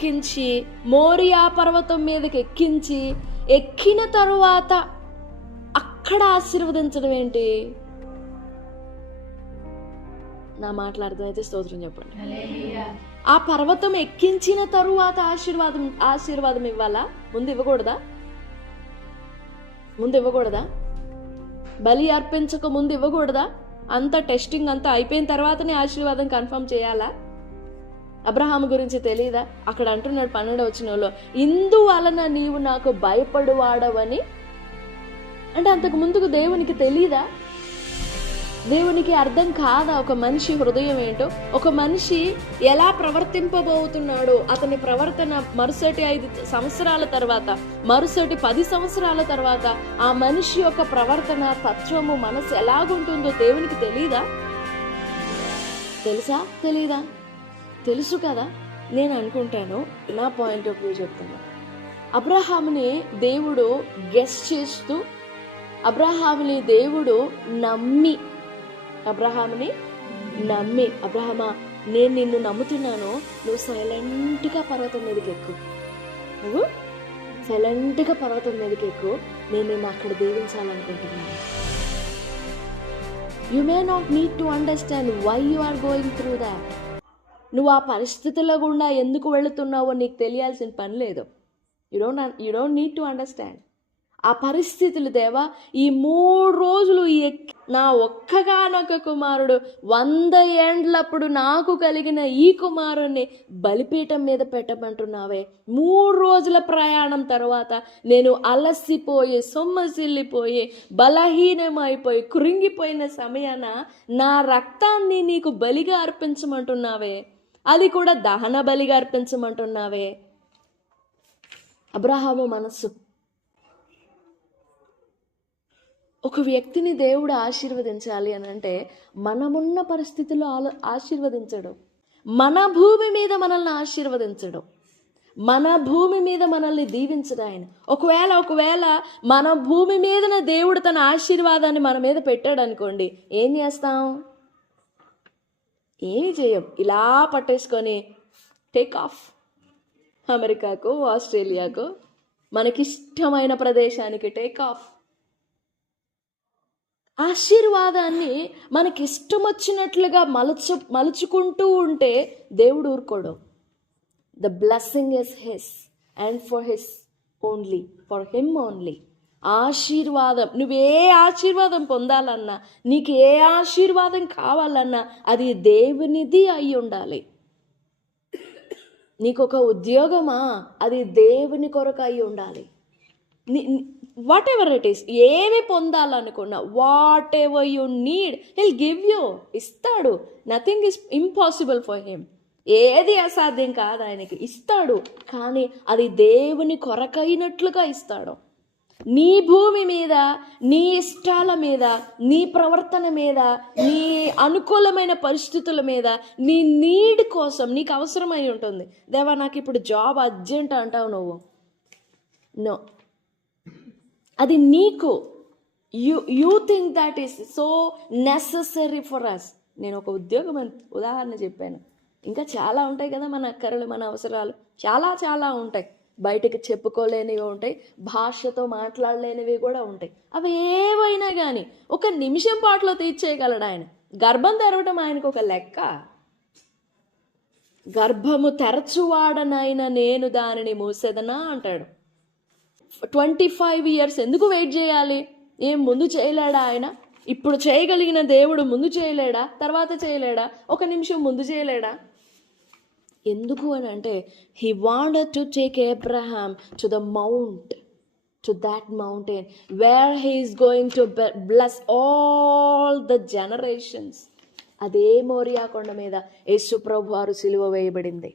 ఎక్కించి మోరియా పర్వతం మీదకి ఎక్కిన తరువాత అక్కడ ఆశీర్వదించడం ఏంటి? నా మాటలు అర్థమైతే స్తోత్రం చెప్పండి. ఆ పర్వతం ఎక్కించిన తరువాత ఆశీర్వాదం ఇవ్వాలా? ముందు ఇవ్వకూడదా? బలి అర్పించక ముందు ఇవ్వకూడదా? అంత టెస్టింగ్ అంతా అయిపోయిన తర్వాతనే ఆశీర్వాదం కన్ఫర్మ్ చేయాలా? అబ్రహాము గురించి తెలీదా? అక్కడ అంటున్నాడు 12వ వచనంలో, ఇందువలన నీవు నాకు భయపడువాడవని. అంటే అంతకు ముందుకు దేవునికి తెలీదా? దేవునికి అర్థం కాదా ఒక మనిషి హృదయం ఏంటో? ఒక మనిషి ఎలా ప్రవర్తింపబోతున్నాడో, అతని ప్రవర్తన మరుసటి 5 సంవత్సరాల తర్వాత, మరుసటి 10 సంవత్సరాల తర్వాత ఆ మనిషి యొక్క ప్రవర్తన, తత్వము, మనసు ఎలాగుంటుందో దేవునికి తెలీదా? తెలుసా? తెలీదా? తెలుసు కదా. నేను అనుకుంటాను, నా పాయింట్ ఆఫ్ వ్యూ చెప్తున్నా. అబ్రహాముని దేవుడు గెస్ చేస్తూ, అబ్రహాముని దేవుడు నమ్మి, అబ్రహమా నేను నిన్ను నమ్ముతున్నాను, నువ్వు సైలెంట్గా పర్వతం మీదకి ఎక్కు, నేను నిన్ను అక్కడ దీవించాలనుకుంటున్నాను. You may not need to understand why you are going through that. నువ్వు ఆ పరిస్థితుల గుండా ఎందుకు వెళుతున్నావో నీకు తెలియాల్సిన పని లేదు. You don't need to understand ఆ పరిస్థితులు. దేవా, ఈ 3 రోజులు నా ఒక్కగానొక్క కుమారుడు 100 ఏండ్లప్పుడు నాకు కలిగిన ఈ కుమారుణ్ణి బలిపీఠం మీద పెట్టమంటున్నావే. 3 రోజుల ప్రయాణం తర్వాత నేను అలసిపోయి, సొమ్మసిల్లిపోయి, బలహీనమైపోయి, కృంగిపోయిన సమయాన నా రక్తాన్ని నీకు బలిగా అర్పించమంటున్నావే, అది కూడా దహన బలిగా అర్పించమంటున్నావే. అబ్రహాము మనస్సు. ఒక వ్యక్తిని దేవుడు ఆశీర్వదించాలి అని అంటే మనమున్న పరిస్థితుల్లో ఆశీర్వదించడం, మన భూమి మీద మనల్ని ఆశీర్వదించడం, మన భూమి మీద మనల్ని దీవించడం ఆయన. ఒకవేళ మన భూమి మీదన దేవుడు తన ఆశీర్వాదాన్ని మన మీద పెట్టాడు అనుకోండి, ఏం చేస్తాం? ఏమి చేయం. ఇలా పట్టేసుకొని టేక్ ఆఫ్, అమెరికాకు, ఆస్ట్రేలియాకు, మనకిష్టమైన ప్రదేశానికి టేక్ ఆఫ్. ఆశీర్వాదాన్ని మనకి ఇష్టం వచ్చినట్లుగా మలుచుకుంటూ ఉంటే దేవుడు ఊరుకోడు. The blessing is his and for him only. ఆశీర్వాదం, నువ్వే ఆశీర్వాదం పొందాలన్నా, నీకు ఏ ఆశీర్వాదం కావాలన్నా అది దేవునిది అయి ఉండాలి. నీకొక ఉద్యోగమా, అది దేవుని కొరకు అయి ఉండాలి. వాట్ ఎవర్ ఇట్ ఈస్, ఏమి పొందాలనుకున్నా, whatever you need he'll give you, ఇస్తాడు. Nothing is impossible for him. ఏది అసాధ్యం కాదు ఆయనకి, ఇస్తాడు. కానీ అది దేవుని కొరకైనట్లుగా ఇస్తాడు. నీ భూమి మీద, నీ ఇష్టాల మీద, నీ ప్రవర్తన మీద, నీ అనుకూలమైన పరిస్థితుల మీద, నీ నీడ్ కోసం నీకు అవసరమై ఉంటుంది. దేవా నాకు ఇప్పుడు జాబ్ అర్జెంట్ అంటావు నువ్వు. నో, అది నీకు you think that is so necessary for us. నేను ఒక ఉద్యోగం ఉదాహరణ చెప్పాను. ఇంకా చాలా ఉంటాయి కదా మన అక్కరలు, మన అవసరాలు చాలా ఉంటాయి. బయటకు చెప్పుకోలేనివి ఉంటాయి, భాషతో మాట్లాడలేనివి కూడా ఉంటాయి. అవి ఏవైనా కానీ ఒక నిమిషం పాటులో తీర్చేయగలడు ఆయన. గర్భం తెరవడం ఆయనకు ఒక లెక్క. గర్భము తెరచువాడనైనా నేను దానిని మూసేదనా అంటాడు. 25 years ఎందుకు వెయిట్ చేయాలి? ఏం ముందు చేయలేడా ఆయన? ఇప్పుడు చేయగలిగిన దేవుడు ముందు చేయలేడా? తర్వాత చేయలేడా? ఒక నిమిషం ముందు చేయలేడా? ఎందుకు అని అంటే he wanted to take Abraham to the mount, to that mountain where he is going to bless all the generations. అదే మోరియా కొండ మీద యేసు ప్రభు వారు సిలువ వేయబడింది.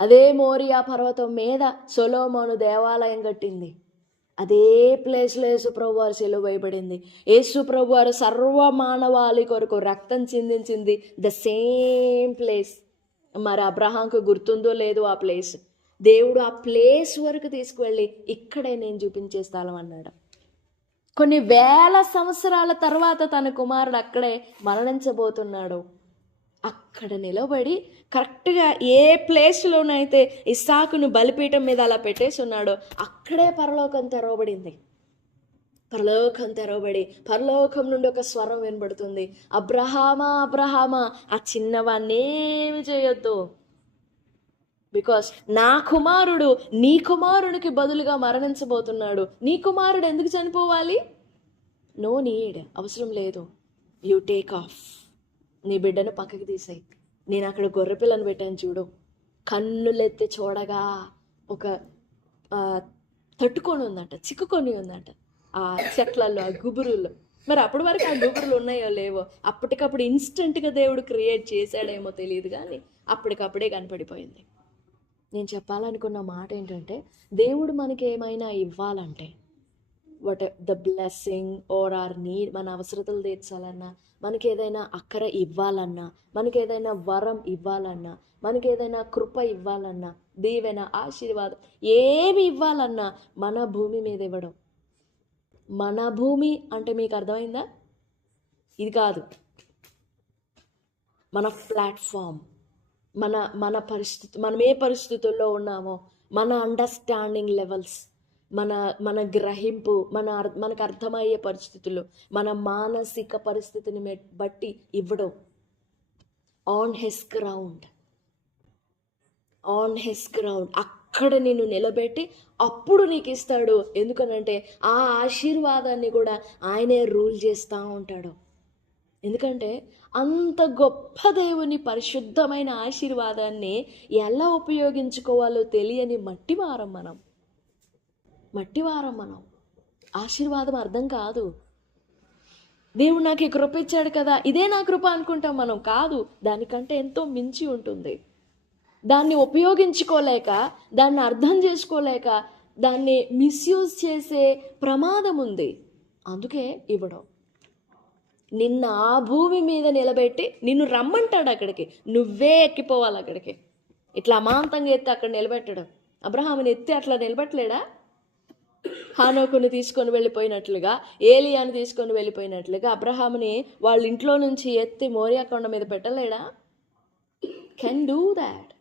అదే మోరియా పర్వతం మీద సొలొమోను దేవాలయం కట్టింది. అదే ప్లేస్లో యేసు ప్రభు వారు సిలువ వేయబడింది. యేసు ప్రభు వారు సర్వ మానవాళి కొరకు రక్తం చిందించింది ద సేమ్ ప్లేస్. మరి అబ్రహాంకు గుర్తుందో లేదో ఆ ప్లేస్. దేవుడు ఆ ప్లేస్ వరకు తీసుకువెళ్ళి ఇక్కడే నేను చూపించే స్థలం అన్నాడు. కొన్ని వేల సంవత్సరాల తర్వాత తన కుమారుడు అక్కడే మరణించబోతున్నాడు. అక్కడ నిలబడి కరెక్ట్గా ఏ ప్లేస్లోనైతే ఇస్సాకును బలిపీఠం మీద అలా పెట్టేసి ఉన్నాడో అక్కడే పరలోకం తెరవబడింది. పరలోకం తెరవబడి పరలోకం నుండి ఒక స్వరం వినబడుతుంది, అబ్రహామా అబ్రహామా, ఆ చిన్నవాన్నేమి చేయొద్దు, బికాస్ నా కుమారుడు నీ కుమారునికి బదులుగా మరణించబోతున్నాడు. నీ కుమారుడు ఎందుకు చనిపోవాలి? నో నీడ్, అవసరం లేదు. యూ టేక్ ఆఫ్, నీ బిడ్డను పక్కకి తీసేయి. నేను అక్కడ గొర్రెపిల్లను పెట్టాను చూడు, కన్నులెత్తి చూడగా ఒక తట్టుకొని ఉందంట, చిక్కుకొని ఉందంట ఆ చెట్లలో, ఆ గుబురుల్లో. మరి అప్పటి వరకు ఆ గుబురులు ఉన్నాయో లేవో, అప్పటికప్పుడు ఇన్స్టెంట్గా దేవుడు క్రియేట్ చేశాడేమో తెలియదు, కానీ అప్పటికప్పుడే కనపడిపోయింది. నేను చెప్పాలనుకున్న మాట ఏంటంటే, దేవుడు మనకి ఏమైనా ఇవ్వాలంటే, what the blessing are our need, మన అవసరతలు తీర్చాలన్నా, మనకి ఏదైనా అక్కర ఇవ్వాలన్నా, మనకి ఏదైనా వరం ఇవ్వాలన్నా, మనకి ఏదైనా కృప ఇవ్వాలన్నా, దీవెన, ఆశీర్వాదం ఏమి ఇవ్వాలన్నా మన భూమి మీద ఇవ్వడం. మన భూమి అంటే మీకు అర్థమైందా? ఇది కాదు, మన ప్లాట్ఫామ్, మన మన పరిస్థితి, మనం ఏ పరిస్థితుల్లో ఉన్నామో, మన అండర్స్టాండింగ్ లెవెల్స్, మన మన గ్రహింపు, మనకు అర్థమయ్యే పరిస్థితులు, మన మానసిక పరిస్థితిని బట్టి ఇవ్వడం. On his ground, on his ground, అక్కడ నిన్ను నిలబెట్టి అప్పుడు నీకు ఇస్తాడు. ఎందుకనంటే ఆ ఆశీర్వాదాన్ని కూడా ఆయనే రూల్ చేస్తూ ఉంటాడు. ఎందుకంటే అంత గొప్ప దేవుని పరిశుద్ధమైన ఆశీర్వాదాన్ని ఎలా ఉపయోగించుకోవాలో తెలియని మట్టివారం మనం. ఆశీర్వాదం అర్థం కాదు. దేవుడు నాకు ఈ కృప ఇచ్చాడు కదా, ఇదే నా కృప అనుకుంటాం మనం. కాదు, దానికంటే ఎంతో మించి ఉంటుంది. దాన్ని ఉపయోగించుకోలేక, దాన్ని అర్థం చేసుకోలేక, దాన్ని మిస్యూజ్ చేసే ప్రమాదం ఉంది. అందుకే ఇవ్వడం. నిన్న ఆ భూమి మీద నిలబెట్టి నిన్ను రమ్మంటాడు అక్కడికి, నువ్వే ఎక్కిపోవాలి అక్కడికి. ఇట్లా అమాంతంగా ఎత్తి అక్కడ నిలబెట్టడం. అబ్రహాముని ఎత్తి అట్లా నిలబెట్టలేడా? హానోకుని తీసుకొని వెళ్ళిపోయినట్లుగా, ఏలియాని తీసుకొని వెళ్ళిపోయినట్లుగా అబ్రహాముని వాళ్ళ ఇంట్లో నుంచి ఎత్తి మోరియా కొండ మీద పెట్టలేడా? Can do that.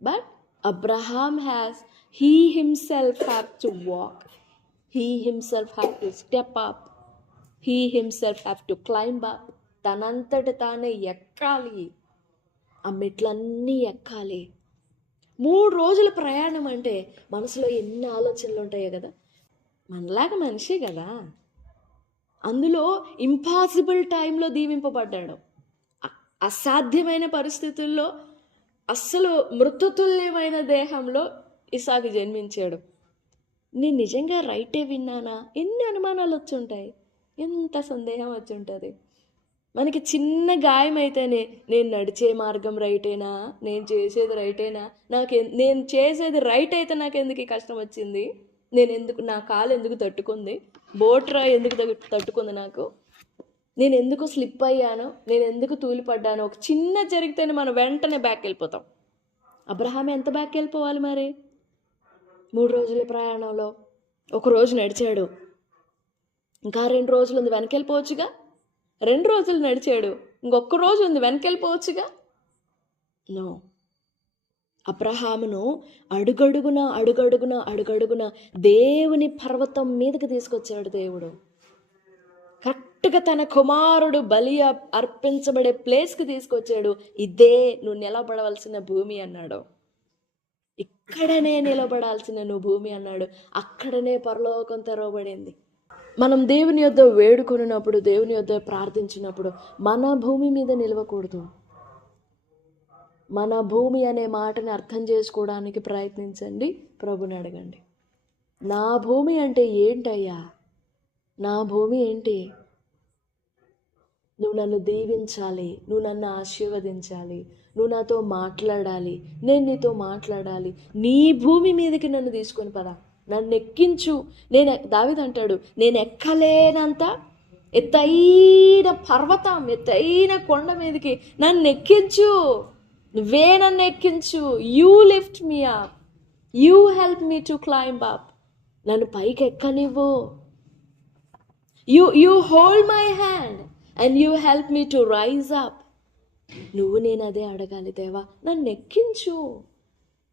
But Abraham has, he himself have to walk, he himself have to step up, he himself have to climb up. తనంతట తానే ఎక్కాలి, ఆ మెట్లన్నీ ఎక్కాలి. 3 రోజుల ప్రయాణం అంటే మనసులో ఎన్ని ఆలోచనలు ఉంటాయో కదా. మనలాగా మనిషే కదా. అందులో ఇంపాసిబుల్ టైంలో దీవింపబడ్డాడు. అసాధ్యమైన పరిస్థితుల్లో, అస్సలు మృతతుల్యమైన దేహంలో ఇసాకు జన్మించాడు. నేను నిజంగా రైటే విన్నానా? ఎన్ని అనుమానాలు వచ్చి ఉంటాయి, ఎంత సందేహం వచ్చి ఉంటుంది. మనకి చిన్న గాయం అయితేనే నేను నడిచే మార్గం రైటేనా, నేను చేసేది రైటేనా, నేను చేసేది రైట్ అయితే నాకు ఎందుకు ఈ కష్టం వచ్చింది, నా కాలు ఎందుకు తట్టుకుంది, బోట్రా ఎందుకు తట్టుకుంది, నేను ఎందుకు స్లిప్ అయ్యాను, నేను ఎందుకు తూలిపడ్డాను. ఒక చిన్న జరిగితేనే మనం వెంటనే బ్యాక్ వెళ్ళిపోతాం. అబ్రహాం ఎంత బ్యాక్ వెళ్ళిపోవాలి మరి? 3 రోజుల ప్రయాణంలో 1 రోజు నడిచాడు, ఇంకా 2 రోజులు ఉంది, వెనకెళ్ళిపోవచ్చుగా. 2 రోజులు నడిచాడు, ఇంకొక రోజు ఉంది, వెనకెళ్ళిపోవచ్చుగా. నో, అబ్రహామును అడుగడుగున దేవుని పర్వతం మీదకి తీసుకొచ్చాడు దేవుడు. కరెక్ట్గా తన కుమారుడు బలి అర్పించబడే ప్లేస్కి తీసుకొచ్చాడు. ఇదే నువ్వు నిలబడవలసిన భూమి అన్నాడు. ఇక్కడనే నిలబడాల్సిన నువ్వు భూమి అన్నాడు. అక్కడనే పరలోకం తెరవబడింది. మనం దేవుని యొద్ద వేడుకొనినప్పుడు, దేవుని యొద్ద ప్రార్థించినప్పుడు మన భూమి మీద నిలవకూడదు. మన భూమి అనే మాటని అర్థం చేసుకోవడానికి ప్రయత్నించండి, ప్రభుని అడగండి. నా భూమి అంటే ఏంటయ్యా? నా భూమి ఏంటి? నువ్వు నన్ను దీవించాలి, నువ్వు నన్ను ఆశీర్వదించాలి, నువ్వు నాతో మాట్లాడాలి, నేను నీతో మాట్లాడాలి. నీ భూమి మీదకి నన్ను తీసుకొని పదా, నన్ను ఎక్కించు. దావీదు అంటాడు, నేను ఎక్కలేనంత ఎత్తైన పర్వతం, ఎత్తైన కొండ మీదకి నన్ను ఎక్కించు, నువ్వే నన్ను ఎక్కించు. You lift me up, you help me to climb up. నన్ను పైకి ఎక్కనివ్వు. You hold my hand and you help me to rise up. నేను అదే అడగాలి, దేవా నన్ను ఎక్కించు,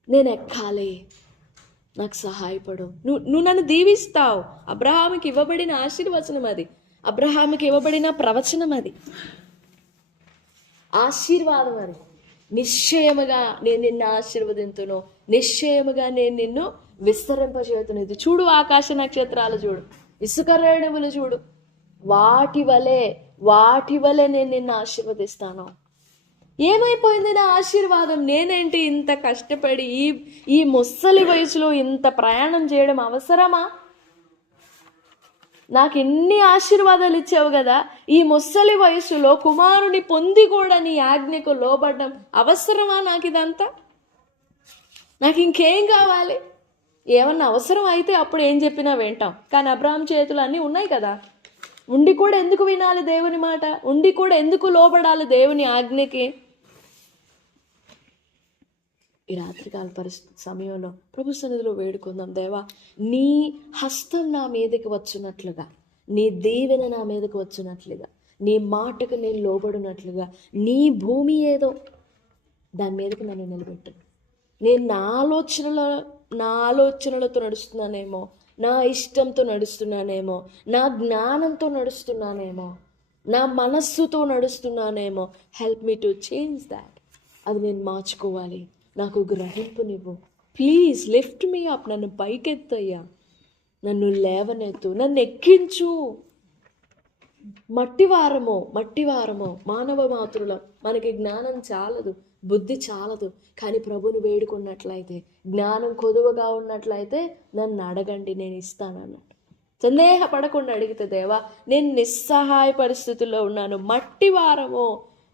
నేను ఎక్కాలి, నాకు సహాయపడు. నువ్వు నన్ను దీవిస్తావు. అబ్రహాముకి ఇవ్వబడిన ఆశీర్వచనం అది, అబ్రహాముకి ఇవ్వబడిన ప్రవచనం అది, ఆశీర్వాదం అది. నిశ్చయముగా నేను నిన్ను ఆశీర్వదింతును, నిశ్చయముగా నేను నిన్ను విస్తరింపజేతును. ఇది చూడు, ఆకాశ నక్షత్రాలు చూడు, ఇసుక రేణువులు చూడు, వాటి వలె నేను నిన్ను ఆశీర్వదిస్తాను. ఏమైపోయింది నా ఆశీర్వాదం? నేనేంటి ఇంత కష్టపడి ఈ ముసలి వయసులో ఇంత ప్రయాణం చేయడం అవసరమా? నాకు ఎన్ని ఆశీర్వాదాలు ఇచ్చావు కదా, ఈ ముసలి వయసులో కుమారుని పొంది కూడా నీ ఆజ్ఞకు లోబడ్డం అవసరమా? నాకు ఇదంతా, నాకు ఇంకేం కావాలి? ఏమన్నా అవసరం అయితే అప్పుడు ఏం చెప్పినా వింటాం. కానీ అబ్రహాం చేతులు అన్నీ ఉన్నాయి కదా, ఉండి కూడా ఎందుకు వినాలి దేవుని మాట? ఉండి కూడా ఎందుకు లోబడాలి దేవుని ఆజ్ఞకి? ఈ రాత్రికాల సమయంలో ప్రభు సన్నిధిలో వేడుకుందాం, దేవా నీ హస్తం నా మీదకి వచ్చినట్లుగా, నీ దీవెన నా మీదకి వచ్చినట్లుగా, నీ మాటకు నేను లోబడినట్లుగా, నీ భూమి ఏదో దాని మీదకి నన్ను నిలబెట్టు. నేను నా ఆలోచనలతో నడుస్తున్నానేమో, నా ఇష్టంతో నడుస్తున్నానేమో, నా జ్ఞానంతో నడుస్తున్నానేమో, నా మనస్సుతో నడుస్తున్నానేమో. Help me to change that. అది నేను మార్చుకోవాలి. నాకు గ్రహింపునివ్వు. Please lift me up. నన్ను పైకెత్తయ్యా, నన్ను లేవనెత్తు, నన్ను ఎక్కించు. మట్టివారము మానవ మాతృలం. మనకి జ్ఞానం చాలదు, బుద్ధి చాలదు. కానీ ప్రభుని వేడుకున్నట్లయితే, జ్ఞానం కొదువగా ఉన్నట్లయితే నన్ను అడగండి, నేను ఇస్తానన్నాడు. సందేహపడకుండా అడిగితే, దేవా నేను నిస్సహాయ పరిస్థితుల్లో ఉన్నాను,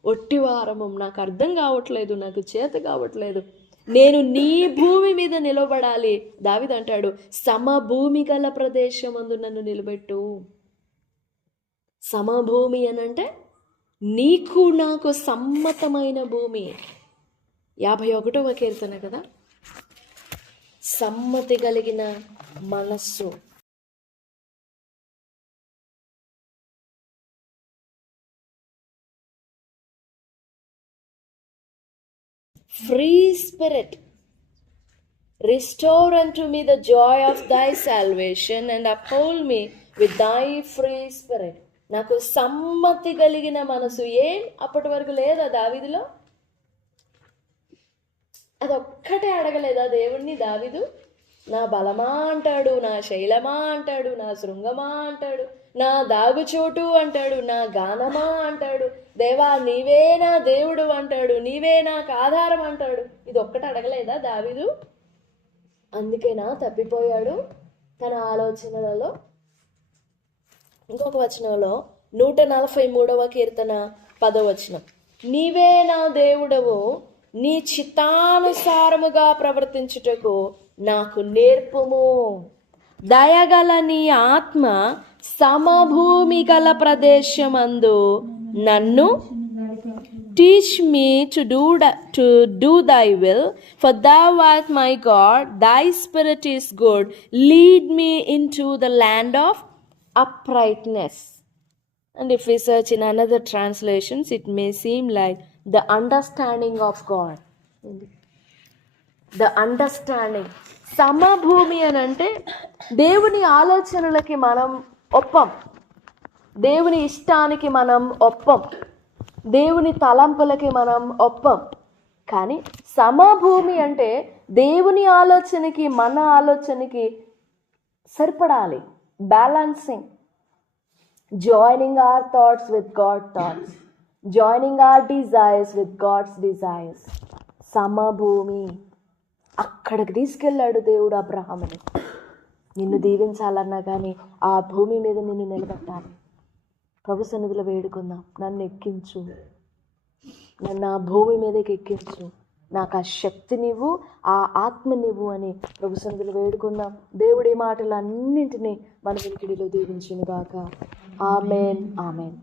ఒట్టివారము, నాకు అర్థం కావట్లేదు, నాకు చేత కావట్లేదు, నేను నీ భూమి మీద నిలబడాలి. దావీదు అంటాడు, సమభూమి గల ప్రదేశమందు నన్ను నిలబెట్టు. సమభూమి అనంటే నీకు నాకు సమ్మతమైన భూమి. 51వ కీర్తన కదా, సమ్మతి కలిగిన మనస్సు. Free spirit, restore unto me the joy of thy salvation and uphold me with thy free spirit. నాకు సమ్మతి కలిగిన మనసు. అప్పటి వరకు లేదా దావీదులో? అదొక్కటే అడగలేదా దేవుణ్ణి దావీదు? నా బలమా అంటాడు, నా శైలమా అంటాడు, నా శృంగమా అంటాడు, నా దాగుచోటు అంటాడు, నా గానమా అంటాడు, దేవా నీవే నా దేవుడు అంటాడు, నీవే నాకు ఆధారం అంటాడు. ఇది ఒక్కటి అడగలేదా దావీదు? అందుకేనా తప్పిపోయాడు తన ఆలోచనలలో? ఇంకొక వచనంలో 143వ కీర్తన 10వ వచనం, నీవే నా దేవుడవు, నీ చిత్తానుసారముగా ప్రవర్తించుటకు నాకు నేర్పుము. దయగల నీ ఆత్మ సమభూమి గల ప్రదేశమందు నన్ను teach me to do thy will, for thou art my God, thy spirit is good, lead me into the land of uprightness. And if we search in another translations, it may seem like the understanding of God. The understanding. సమభూమి అని అంటే దేవుని ఆలోచనలకి మనం ఒప్పం, దేవుని ఇష్టానికి మనం ఒప్పం, దేవుని తలంపులకి మనం ఒప్పం. కానీ సమభూమి అంటే దేవుని ఆలోచనకి మన ఆలోచనకి సరిపడాలి. Balancing, joining our thoughts with God's thoughts, joining our desires with God's desires. సమభూమి. అక్కడికి తీసుకెళ్ళాడు దేవుడు అబ్రహాముని. నిన్ను దీవించాలన్నా కానీ ఆ భూమి మీద నిన్ను నిలబెట్టాలి. ప్రభు సన్నిధిలో వేడుకుందాం, నన్ను ఎక్కించు, నన్ను ఆ భూమి మీదకి ఎక్కించు, నాకు ఆ శక్తినివ్వు, ఆ ఆత్మనివ్వు అని ప్రభు సన్నిధిలో వేడుకుందాం. దేవుడి మాటలన్నింటినీ మన వినికిడిలో దీవించును గాక. ఆమేన్, ఆమేన్.